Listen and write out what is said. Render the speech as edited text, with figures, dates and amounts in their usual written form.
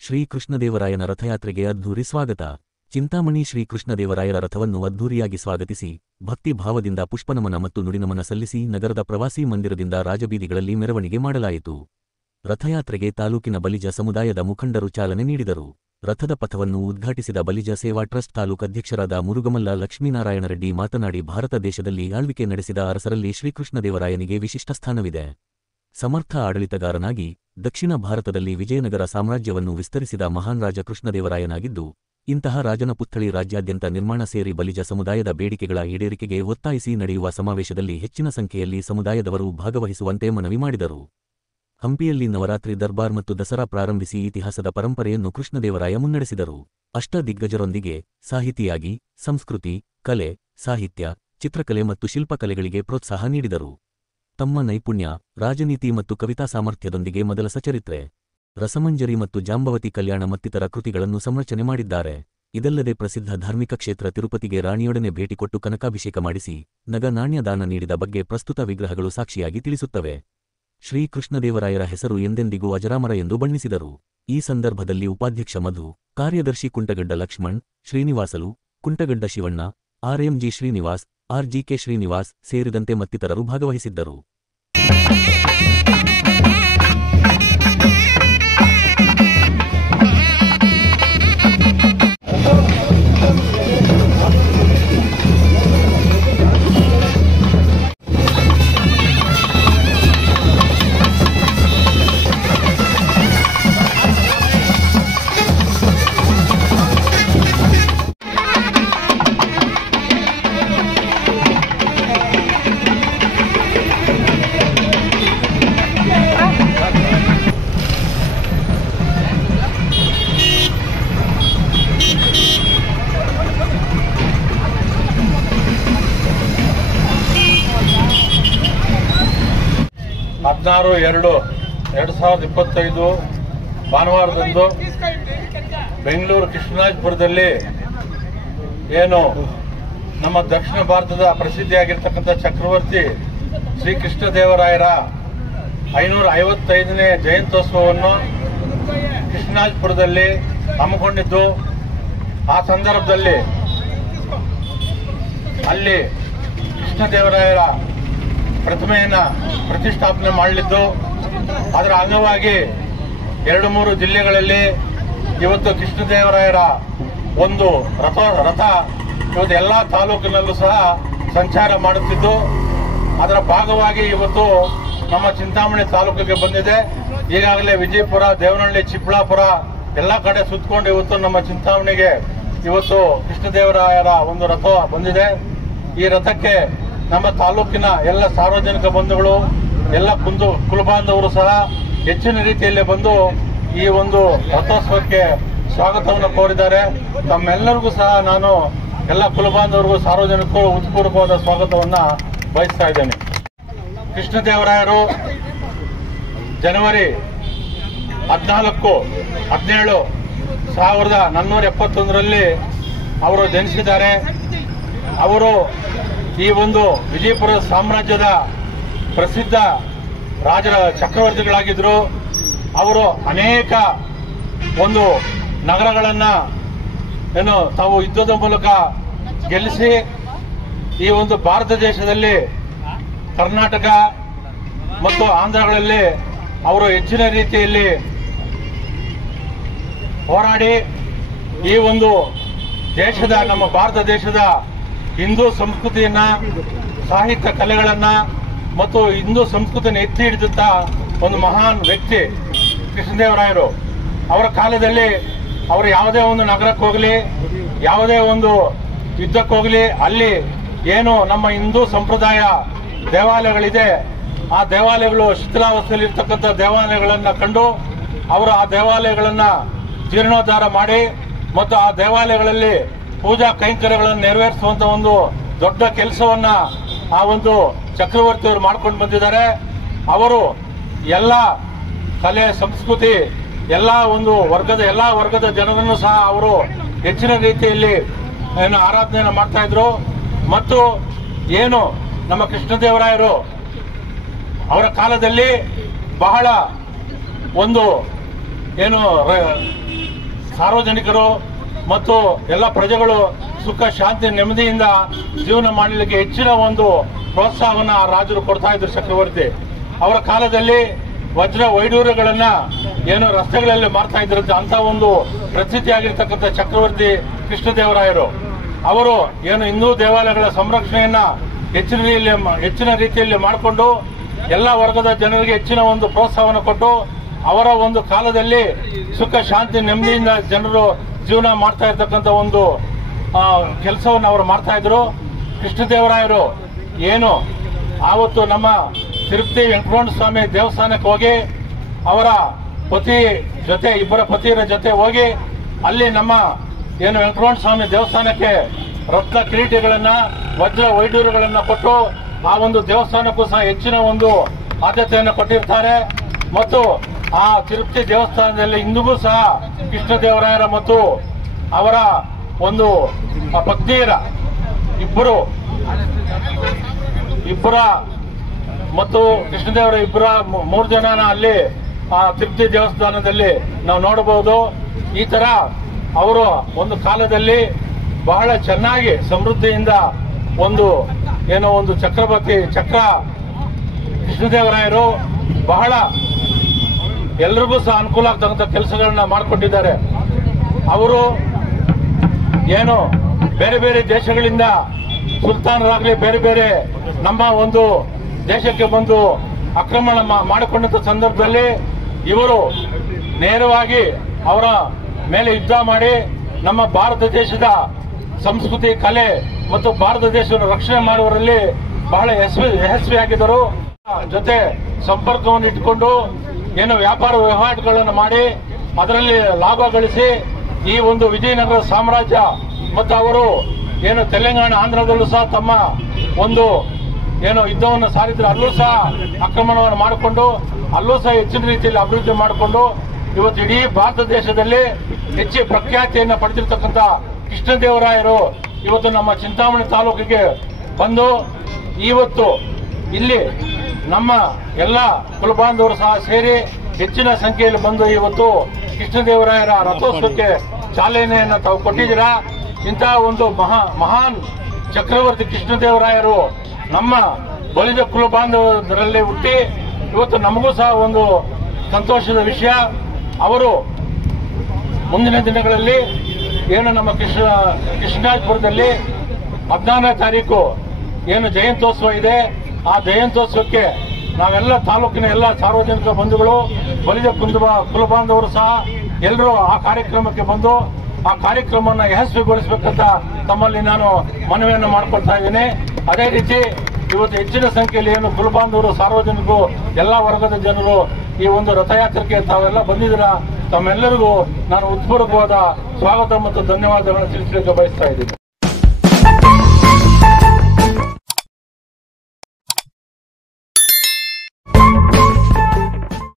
ಶ್ರೀ ಕೃಷ್ಣದೇವರಾಯನ ರಥಯಾತ್ರೆಗೆ ಅದ್ಧೂರಿ ಸ್ವಾಗತ. ಚಿಂತಾಮಣಿ ಶ್ರೀ ಕೃಷ್ಣದೇವರಾಯರ ರಥವನ್ನು ಅದ್ಧೂರಿಯಾಗಿ ಸ್ವಾಗತಿಸಿ ಭಕ್ತಿ ಭಾವದಿಂದ ಪುಷ್ಪನಮನ ಮತ್ತು ನುಡಿನಮನ ಸಲ್ಲಿಸಿ ನಗರದ ಪ್ರವಾಸಿ ಮಂದಿರದಿಂದ ರಾಜಬೀದಿಗಳಲ್ಲಿ ಮೆರವಣಿಗೆ ಮಾಡಲಾಯಿತು. ರಥಯಾತ್ರೆಗೆ ತಾಲೂಕಿನ ಬಲಿಜ ಸಮುದಾಯದ ಮುಖಂಡರು ಚಾಲನೆ ನೀಡಿದರು. ರಥದ ಪಥವನ್ನು ಉದ್ಘಾಟಿಸಿದ ಬಲಿಜ ಸೇವಾ ಟ್ರಸ್ಟ್ ತಾಲೂಕು ಅಧ್ಯಕ್ಷರಾದ ಮುರುಗಮಲ್ಲ ಲಕ್ಷ್ಮೀನಾರಾಯಣ ರೆಡ್ಡಿ ಮಾತನಾಡಿ, ಭಾರತ ದೇಶದಲ್ಲಿ ಆಳ್ವಿಕೆ ನಡೆಸಿದ ಅರಸರಲ್ಲಿ ಶ್ರೀಕೃಷ್ಣದೇವರಾಯನಿಗೆ ವಿಶಿಷ್ಟ ಸ್ಥಾನವಿದೆ. ಸಮರ್ಥ ಆಡಳಿತಗಾರನಾಗಿ ದಕ್ಷಿಣ ಭಾರತದಲ್ಲಿ ವಿಜಯನಗರ ಸಾಮ್ರಾಜ್ಯವನ್ನು ವಿಸ್ತರಿಸಿದ ಮಹಾನ್ ರಾಜ ಕೃಷ್ಣದೇವರಾಯನಾಗಿದ್ದು, ಇಂತಹ ರಾಜನ ಪುತ್ಥಳಿ ರಾಜ್ಯಾದ್ಯಂತ ನಿರ್ಮಾಣ ಸೇರಿ ಬಲಿಜ ಸಮುದಾಯದ ಬೇಡಿಕೆಗಳ ಈಡೇರಿಕೆಗೆ ಒತ್ತಾಯಿಸಿ ನಡೆಯುವ ಸಮಾವೇಶದಲ್ಲಿ ಹೆಚ್ಚಿನ ಸಂಖ್ಯೆಯಲ್ಲಿ ಸಮುದಾಯದವರು ಭಾಗವಹಿಸುವಂತೆ ಮನವಿ ಮಾಡಿದರು. ಹಂಪಿಯಲ್ಲಿ ನವರಾತ್ರಿ ದರ್ಬಾರ್ ಮತ್ತು ದಸರಾ ಪ್ರಾರಂಭಿಸಿ ಇತಿಹಾಸದ ಪರಂಪರೆಯನ್ನು ಕೃಷ್ಣದೇವರಾಯ ಮುನ್ನಡೆಸಿದರು. ಅಷ್ಟದಿಗ್ಗಜರೊಂದಿಗೆ ಸಾಹಿತಿಯಾಗಿ ಸಂಸ್ಕೃತಿ, ಕಲೆ, ಸಾಹಿತ್ಯ, ಚಿತ್ರಕಲೆ ಮತ್ತು ಶಿಲ್ಪಕಲೆಗಳಿಗೆ ಪ್ರೋತ್ಸಾಹ ನೀಡಿದರು. ತಮ್ಮ ನೈಪುಣ್ಯ, ರಾಜನೀತಿ ಮತ್ತು ಕವಿತಾ ಸಾಮರ್ಥ್ಯದೊಂದಿಗೆ ಮೊದಲ ಸಚರಿತ್ರೆ, ರಸಮಂಜರಿ ಮತ್ತು ಜಾಂಬವತಿ ಕಲ್ಯಾಣ ಮತ್ತಿತರ ಕೃತಿಗಳನ್ನು ಸಂರಚನೆ ಮಾಡಿದ್ದಾರೆ. ಇದಲ್ಲದೆ ಪ್ರಸಿದ್ಧ ಧಾರ್ಮಿಕ ಕ್ಷೇತ್ರ ತಿರುಪತಿಗೆ ರಾಣಿಯೊಡನೆ ಭೇಟಿ ಕೊಟ್ಟು ಕನಕಾಭಿಷೇಕ ಮಾಡಿಸಿ ನಗ ನಾಣ್ಯ ದಾನ ನೀಡಿದ ಬಗ್ಗೆ ಪ್ರಸ್ತುತ ವಿಗ್ರಹಗಳು ಸಾಕ್ಷಿಯಾಗಿ ತಿಳಿಸುತ್ತವೆ. ಶ್ರೀ ಕೃಷ್ಣದೇವರಾಯರ ಹೆಸರು ಎಂದೆಂದಿಗೂ ಅಜರಾಮರ ಎಂದು ಬಣ್ಣಿಸಿದರು. ಈ ಸಂದರ್ಭದಲ್ಲಿ ಉಪಾಧ್ಯಕ್ಷ ಮಧು, ಕಾರ್ಯದರ್ಶಿ ಕುಂಟಗಡ್ಡ ಲಕ್ಷ್ಮಣ್, ಶ್ರೀನಿವಾಸಲು, ಕುಂಟಗಡ್ಡ ಶಿವಣ್ಣ, ಆರ್ಎಂಜಿ ಶ್ರೀನಿವಾಸ್, ಆರ್ಜಿಕೆ ಶ್ರೀನಿವಾಸ್ ಸೇರಿದಂತೆ ಮತ್ತಿತರರು ಭಾಗವಹಿಸಿದ್ದರು. ಹದಿನಾರು 2/2025 ಭಾನುವಾರದಂದು ಬೆಂಗಳೂರು ಕೃಷ್ಣರಾಜಪುರದಲ್ಲಿ ಏನು ನಮ್ಮ ದಕ್ಷಿಣ ಭಾರತದ ಪ್ರಸಿದ್ಧಿಯಾಗಿರ್ತಕ್ಕಂಥ ಚಕ್ರವರ್ತಿ ಶ್ರೀ ಕೃಷ್ಣದೇವರಾಯರ 555ನೇ ಜಯಂತ್ಯೋತ್ಸವವನ್ನು ಕೃಷ್ಣರಾಜಪುರದಲ್ಲಿ ಹಮ್ಮಿಕೊಂಡಿದ್ದು, ಆ ಸಂದರ್ಭದಲ್ಲಿ ಅಲ್ಲಿ ಕೃಷ್ಣದೇವರಾಯರ ಪ್ರತಿಮೆಯನ್ನು ಪ್ರತಿಷ್ಠಾಪನೆ ಮಾಡಲಿದ್ದು, ಅದರ ಅಂಗವಾಗಿ 2-3 ಜಿಲ್ಲೆಗಳಲ್ಲಿ ಇವತ್ತು ಕೃಷ್ಣದೇವರಾಯರ ಒಂದು ರಥ ಇವತ್ತು ಎಲ್ಲ ತಾಲೂಕಿನಲ್ಲೂ ಸಹ ಸಂಚಾರ ಮಾಡುತ್ತಿದ್ದು, ಅದರ ಭಾಗವಾಗಿ ಇವತ್ತು ನಮ್ಮ ಚಿಂತಾಮಣಿ ತಾಲೂಕಿಗೆ ಬಂದಿದೆ. ಈಗಾಗಲೇ ವಿಜಯಪುರ, ದೇವನಹಳ್ಳಿ, ಚಿಕ್ಕಬಳ್ಳಾಪುರ ಎಲ್ಲ ಕಡೆ ಸುತ್ತಕೊಂಡು ಇವತ್ತು ನಮ್ಮ ಚಿಂತಾಮಣಿಗೆ ಇವತ್ತು ಕೃಷ್ಣದೇವರಾಯರ ಒಂದು ರಥ ಬಂದಿದೆ. ಈ ರಥಕ್ಕೆ ನಮ್ಮ ತಾಲೂಕಿನ ಎಲ್ಲ ಸಾರ್ವಜನಿಕ ಬಂಧುಗಳು, ಎಲ್ಲ ಕುಲಬಾಂಧವರು ಸಹ ಹೆಚ್ಚಿನ ರೀತಿಯಲ್ಲಿ ಬಂದು ಈ ಒಂದು ರಥೋತ್ಸವಕ್ಕೆ ಸ್ವಾಗತವನ್ನು ಕೋರಿದ್ದಾರೆ. ತಮ್ಮೆಲ್ಲರಿಗೂ ಸಹ ನಾನು ಎಲ್ಲ ಕುಲಬಾಂಧವರಿಗೂ, ಸಾರ್ವಜನಿಕರು ಉತ್ಪೂರ್ವಕವಾದ ಸ್ವಾಗತವನ್ನು ಬಯಸ್ತಾ ಇದ್ದೇನೆ. ಕೃಷ್ಣದೇವರಾಯರು ಜನವರಿ 14, 17, 1471ರಲ್ಲಿ ಅವರು ಜನಿಸಿದ್ದಾರೆ. ಅವರು ಈ ಒಂದು ವಿಜಯಪುರ ಸಾಮ್ರಾಜ್ಯದ ಪ್ರಸಿದ್ಧ ರಾಜರ ಚಕ್ರವರ್ತಿಗಳಾಗಿದ್ದರು. ಅವರು ಅನೇಕ ಒಂದು ನಗರಗಳನ್ನು ತಾವು ಯುದ್ಧದ ಮೂಲಕ ಗೆಲ್ಲಿಸಿ ಈ ಒಂದು ಭಾರತ ದೇಶದಲ್ಲಿ ಕರ್ನಾಟಕ ಮತ್ತು ಆಂಧ್ರಗಳಲ್ಲಿ ಅವರು ಹೆಚ್ಚಿನ ರೀತಿಯಲ್ಲಿ ಹೋರಾಡಿ ಈ ಒಂದು ದೇಶದ, ನಮ್ಮ ಭಾರತ ದೇಶದ ಹಿಂದೂ ಸಂಸ್ಕೃತಿಯನ್ನ, ಸಾಹಿತ್ಯ ಕಲೆಗಳನ್ನ ಮತ್ತು ಹಿಂದೂ ಸಂಸ್ಕೃತಿಯನ್ನು ಎತ್ತಿ ಹಿಡಿದಂತ ಒಂದು ಮಹಾನ್ ವ್ಯಕ್ತಿ ಕೃಷ್ಣದೇವರಾಯರು. ಅವರ ಕಾಲದಲ್ಲಿ ಅವರು ಯಾವುದೇ ಒಂದು ನಗರಕ್ಕೆ ಹೋಗಲಿ, ಯಾವುದೇ ಒಂದು ಯುದ್ಧಕ್ಕೆ ಹೋಗಲಿ, ಅಲ್ಲಿ ಏನು ನಮ್ಮ ಹಿಂದೂ ಸಂಪ್ರದಾಯ ದೇವಾಲಯಗಳಿದೆ, ಆ ದೇವಾಲಯಗಳು ಶಿಥಿಲಾವಸ್ಥೆಯಲ್ಲಿ ಇರ್ತಕ್ಕಂಥ ದೇವಾಲಯಗಳನ್ನು ಕಂಡು ಅವರು ಆ ದೇವಾಲಯಗಳನ್ನ ಜೀರ್ಣೋದ್ಧಾರ ಮಾಡಿ ಮತ್ತು ಆ ದೇವಾಲಯಗಳಲ್ಲಿ ಪೂಜಾ ಕೈಂಕರ್ಯಗಳನ್ನು ನೆರವೇರಿಸುವಂತ ಒಂದು ದೊಡ್ಡ ಕೆಲಸವನ್ನ ಆ ಒಂದು ಚಕ್ರವರ್ತಿಯವರು ಮಾಡ್ಕೊಂಡು ಬಂದಿದ್ದಾರೆ. ಅವರು ಎಲ್ಲ ಕಲೆ, ಸಂಸ್ಕೃತಿ, ಎಲ್ಲ ವರ್ಗದ ಜನರನ್ನು ಸಹ ಅವರು ಹೆಚ್ಚಿನ ರೀತಿಯಲ್ಲಿ ಆರಾಧನೆಯನ್ನು ಮಾಡ್ತಾ ಇದ್ರು. ಮತ್ತು ಏನು ನಮ್ಮ ಕೃಷ್ಣದೇವರಾಯರು ಅವರ ಕಾಲದಲ್ಲಿ ಬಹಳ ಒಂದು ಏನು ಸಾರ್ವಜನಿಕರು ಮತ್ತು ಎಲ್ಲ ಪ್ರಜೆಗಳು ಸುಖ ಶಾಂತಿ ನೆಮ್ಮದಿಯಿಂದ ಜೀವನ ಮಾಡಲಿಕ್ಕೆ ಹೆಚ್ಚಿನ ಒಂದು ಪ್ರೋತ್ಸಾಹವನ್ನು ರಾಜರು ಕೊಡ್ತಾ ಇದ್ರು. ಚಕ್ರವರ್ತಿ ಅವರ ಕಾಲದಲ್ಲಿ ವಜ್ರ ವೈಡೂರ್ಯಗಳನ್ನ ಏನು ರಸ್ತೆಗಳಲ್ಲಿ ಮಾರ್ತಾ ಇದ್ರಂತೆ, ಅಂತ ಒಂದು ಪ್ರಸಿದ್ಧಿಯಾಗಿರ್ತಕ್ಕಂಥ ಚಕ್ರವರ್ತಿ ಕೃಷ್ಣದೇವರಾಯರು ಅವರು ಏನು ಹಿಂದೂ ದೇವಾಲಯಗಳ ಸಂರಕ್ಷಣೆಯನ್ನ ಹೆಚ್ಚಿನ ರೀತಿಯಲ್ಲಿ ಮಾಡಿಕೊಂಡು ಎಲ್ಲ ವರ್ಗದ ಜನರಿಗೆ ಹೆಚ್ಚಿನ ಒಂದು ಪ್ರೋತ್ಸಾಹವನ್ನು ಕೊಟ್ಟು ಅವರ ಒಂದು ಕಾಲದಲ್ಲಿ ಸುಖ ಶಾಂತಿ ನೆಮ್ಮದಿಯಿಂದ ಜನರು ಜೀವನ ಮಾಡ್ತಾ ಇರ್ತಕ್ಕಂಥ ಒಂದು ಕೆಲಸವನ್ನು ಅವರು ಮಾಡ್ತಾ ಇದ್ರು. ಕೃಷ್ಣದೇವರಾಯರು ಏನು ಆವತ್ತು ನಮ್ಮ ತಿರುಪತಿ ವೆಂಕಟರಮಣ ಸ್ವಾಮಿ ದೇವಸ್ಥಾನಕ್ಕೆ ಹೋಗಿ ಅವರ ಇಬ್ಬರ ಪತಿಯರ ಜೊತೆ ಹೋಗಿ ಅಲ್ಲಿ ನಮ್ಮ ಏನು ವೆಂಕಟರಮಣ ಸ್ವಾಮಿ ದೇವಸ್ಥಾನಕ್ಕೆ ರತ್ನ ಕಿರೀಟಗಳನ್ನ ವಜ್ರ ವೈಡೂರ್ಯಗಳನ್ನ ಕೊಟ್ಟು ಆ ಒಂದು ದೇವಸ್ಥಾನಕ್ಕೂ ಸಹ ಹೆಚ್ಚಿನ ಒಂದು ಆದ್ಯತೆಯನ್ನು ಕೊಟ್ಟಿರ್ತಾರೆ. ಮತ್ತು ಆ ತಿರುಪತಿ ದೇವಸ್ಥಾನದಲ್ಲಿ ಇಂದಿಗೂ ಸಹ ಕೃಷ್ಣದೇವರಾಯರ ಮತ್ತು ಅವರ ಒಂದು ಪತ್ನಿಯರ ಇಬ್ಬರ ಮತ್ತು ಕೃಷ್ಣದೇವರ ಮೂರು ಜನನ ಅಲ್ಲಿ ಆ ತಿರುಪತಿ ದೇವಸ್ಥಾನದಲ್ಲಿ ನಾವು ನೋಡಬಹುದು. ಈ ತರ ಅವರು ಒಂದು ಕಾಲದಲ್ಲಿ ಬಹಳ ಚೆನ್ನಾಗಿ ಸಮೃದ್ಧಿಯಿಂದ ಒಂದು ಕೃಷ್ಣದೇವರಾಯರು ಬಹಳ ಎಲ್ರಿಗೂ ಸಹ ಅನುಕೂಲ ಆಗ್ತಕ್ಕಂಥ ಕೆಲಸಗಳನ್ನ ಮಾಡಿಕೊಟ್ಟಿದ್ದಾರೆ. ಅವರು ಏನು ಬೇರೆ ಬೇರೆ ದೇಶಗಳಿಂದ ಸುಲ್ತಾನರಾಗಲಿ ಬೇರೆ ಬೇರೆ ನಮ್ಮ ಒಂದು ದೇಶಕ್ಕೆ ಬಂದು ಆಕ್ರಮಣ ಮಾಡಿಕೊಂಡಂತ ಸಂದರ್ಭದಲ್ಲಿ ಇವರು ನೇರವಾಗಿ ಅವರ ಮೇಲೆ ಯುದ್ಧ ಮಾಡಿ ನಮ್ಮ ಭಾರತ ದೇಶದ ಸಂಸ್ಕೃತಿ ಕಲೆ ಮತ್ತು ಭಾರತ ದೇಶವನ್ನು ರಕ್ಷಣೆ ಮಾಡುವವರಲ್ಲಿ ಬಹಳ ಯಶಸ್ವಿಯಾಗಿದ್ದರು. ಜೊತೆ ಸಂಪರ್ಕವನ್ನು ಇಟ್ಟುಕೊಂಡು ಏನು ವ್ಯಾಪಾರ ವ್ಯವಹಾರಗಳನ್ನು ಮಾಡಿ ಅದರಲ್ಲಿ ಲಾಭ ಗಳಿಸಿ ಈ ಒಂದು ವಿಜಯನಗರ ಸಾಮ್ರಾಜ್ಯ ಮತ್ತು ಅವರು ಏನು ತೆಲಂಗಾಣ ಆಂಧ್ರದಲ್ಲೂ ಸಹ ತಮ್ಮ ಒಂದು ಏನು ಯುದ್ಧವನ್ನು ಸಾರಿದ್ರು, ಅಲ್ಲೂ ಸಹ ಆಕ್ರಮಣವನ್ನು ಮಾಡಿಕೊಂಡು ಅಲ್ಲೂ ಸಹ ಹೆಚ್ಚಿನ ರೀತಿಯಲ್ಲಿ ಅಭಿವೃದ್ಧಿ ಮಾಡಿಕೊಂಡು ಇವತ್ತು ಇಡೀ ಭಾರತ ದೇಶದಲ್ಲಿ ಹೆಚ್ಚು ಪ್ರಖ್ಯಾತಿಯನ್ನು ಪಡೆದಿರ್ತಕ್ಕಂಥ ಕೃಷ್ಣದೇವರಾಯರು ಇವತ್ತು ನಮ್ಮ ಚಿಂತಾಮಣಿ ತಾಲೂಕಿಗೆ ಬಂದು ಇವತ್ತು ಇಲ್ಲಿ ನಮ್ಮ ಎಲ್ಲ ಕುಲಬಾಂಧವರು ಸಹ ಸೇರಿ ಹೆಚ್ಚಿನ ಸಂಖ್ಯೆಯಲ್ಲಿ ಬಂದು ಇವತ್ತು ಕೃಷ್ಣದೇವರಾಯರ ರಥೋತ್ಸವಕ್ಕೆ ಚಾಲನೆಯನ್ನು ತಾವು ಕೊಟ್ಟಿದ್ದೀರಾ. ಇಂತಹ ಒಂದು ಮಹಾನ್ ಚಕ್ರವರ್ತಿ ಕೃಷ್ಣದೇವರಾಯರು ನಮ್ಮ ಬಲಿದ ಕುಲಬಾಂಧವರಲ್ಲಿ ಹುಟ್ಟಿ ಇವತ್ತು ನಮಗೂ ಸಹ ಒಂದು ಸಂತೋಷದ ವಿಷಯ. ಅವರು ಮುಂದಿನ ದಿನಗಳಲ್ಲಿ ಏನು ನಮ್ಮ ಕೃಷ್ಣರಾಜಪುರದಲ್ಲಿ 14ನೇ ತಾರೀಕು ಏನು ಜಯಂತ್ಯೋತ್ಸವ ಇದೆ, ಆ ಜಯಂತ್ಯೋತ್ಸವಕ್ಕೆ ನಾವೆಲ್ಲ ತಾಲೂಕಿನ ಎಲ್ಲ ಸಾರ್ವಜನಿಕ ಬಂಧುಗಳು ಬಲಿದ ಕುಲಬಾಂಧವರು ಸಹ ಎಲ್ಲರೂ ಆ ಕಾರ್ಯಕ್ರಮಕ್ಕೆ ಬಂದು ಆ ಕಾರ್ಯಕ್ರಮವನ್ನು ಯಶಸ್ವಿಗೊಳಿಸಬೇಕಂತ ತಮ್ಮಲ್ಲಿ ನಾನು ಮನವಿಯನ್ನು ಮಾಡಿಕೊಳ್ತಾ ಇದ್ದೇನೆ. ಅದೇ ರೀತಿ ಇವತ್ತು ಹೆಚ್ಚಿನ ಸಂಖ್ಯೆಯಲ್ಲಿ ಏನು ಕುಲಬಾಂಧವರು ಸಾರ್ವಜನಿಕರು ಎಲ್ಲ ವರ್ಗದ ಜನರು ಈ ಒಂದು ರಥಯಾತ್ರೆಗೆ ತಾವೆಲ್ಲ ಬಂದಿದ್ದೀರಾ, ತಮ್ಮೆಲ್ಲರಿಗೂ ನಾನು ಹೃತ್ಪೂರ್ವಕವಾದ ಸ್ವಾಗತ ಮತ್ತು ಧನ್ಯವಾದಗಳನ್ನು ತಿಳಿಸಲಿಕ್ಕೆ ಬಯಸ್ತಾ ಇದ್ದೀನಿ.